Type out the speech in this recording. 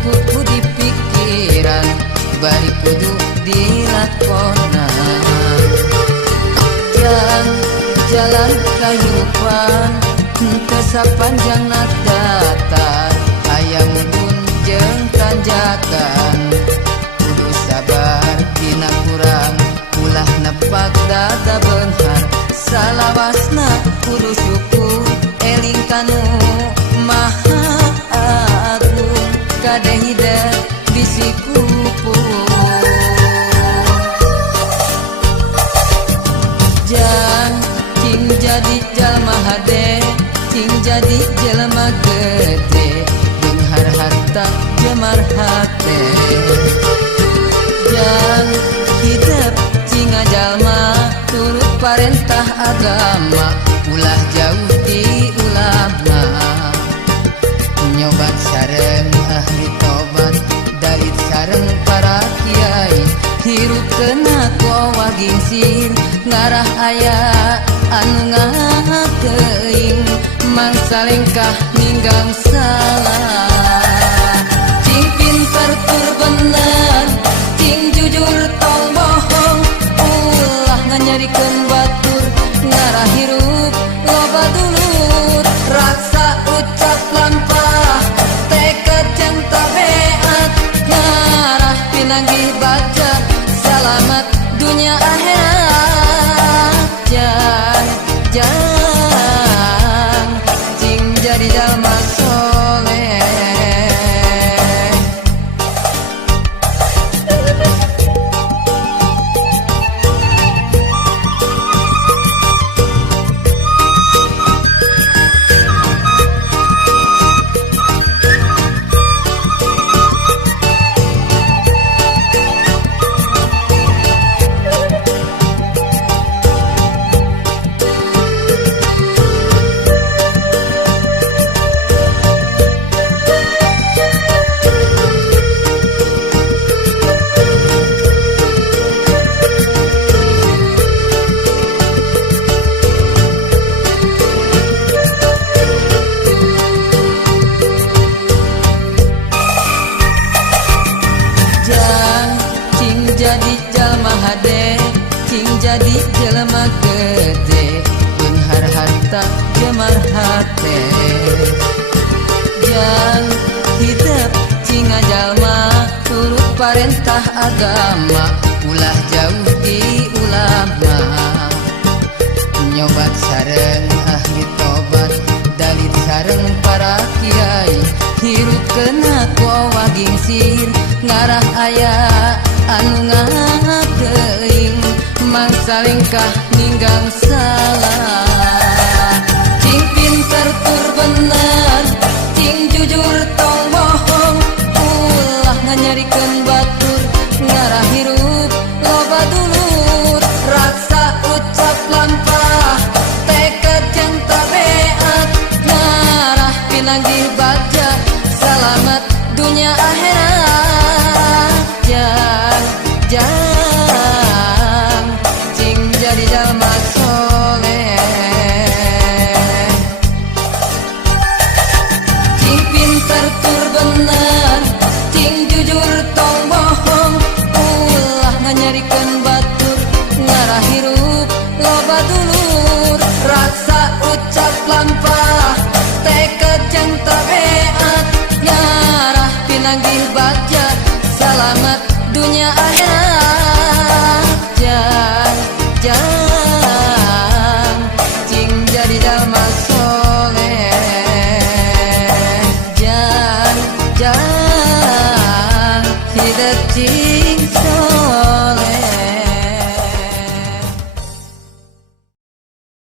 cukup di pikiran bari kudu dilakonan. Jalan kehidupan teu sapanjang datar, aya mudun jeung tanjakan. Kudu sabar dina kurang, ulah nepak dada beunghar. Salawasna kudu syukur eling kanu Maha Agung, kadehida bisi kupu. Cing jadi jalma hade, cing jadi jelema gede, beunghar harta jemar hate. Jang hidup cing jalma turut parentah agama, ulah jauh di ulama. Nyobat sareng ahli tobat, dalit sareng para kiai, hirup kena kowa gingsir, ngarah aya anu ngakeing, mangsa lengkah ninggang salah. Cing pinter tur bener, cing jujur tong bohong, ulah nganyarikeun batur, ngarah hirup loba dulur. Raksa ucap lampah, tekad jeung tabeat, ngarah pinanggih baca, selamat dunia akhirat. Jang cing jadi jalma soleh. Jadi jalma hade, cing jadi jelema gede, beunghar harta jemar hate. Jang hidup cing jalma turut parentah agama, ulah jauh di ulama. Nyobat sareng ahli tobat, dalit sareng para kiai, hirup kena kowa gingsir, ngarah aya anu ngakeing, mangsa lengkah ninggang salah. Cing pinter tur bener, cing jujur tong bohong, ulah nganyarikeun batur, ngarah hirup loba dulur. Raksa ucap lampah, tekad jeung tabeat, ngarah pinanggih baja, selamat dunia akhirat. Jang cing jadi jalma soleh. Cing pinter tur bener, cing jujur tong bohong, ulah nganyarikeun batur, ngarah hirup loba dulur. Raksa ucap lampah, tekad jeung tabeat, ngarah pinanggih baja, selamat dunia akhirat. Jang cing jadi jalma soleh. Jang hidup cing soleh.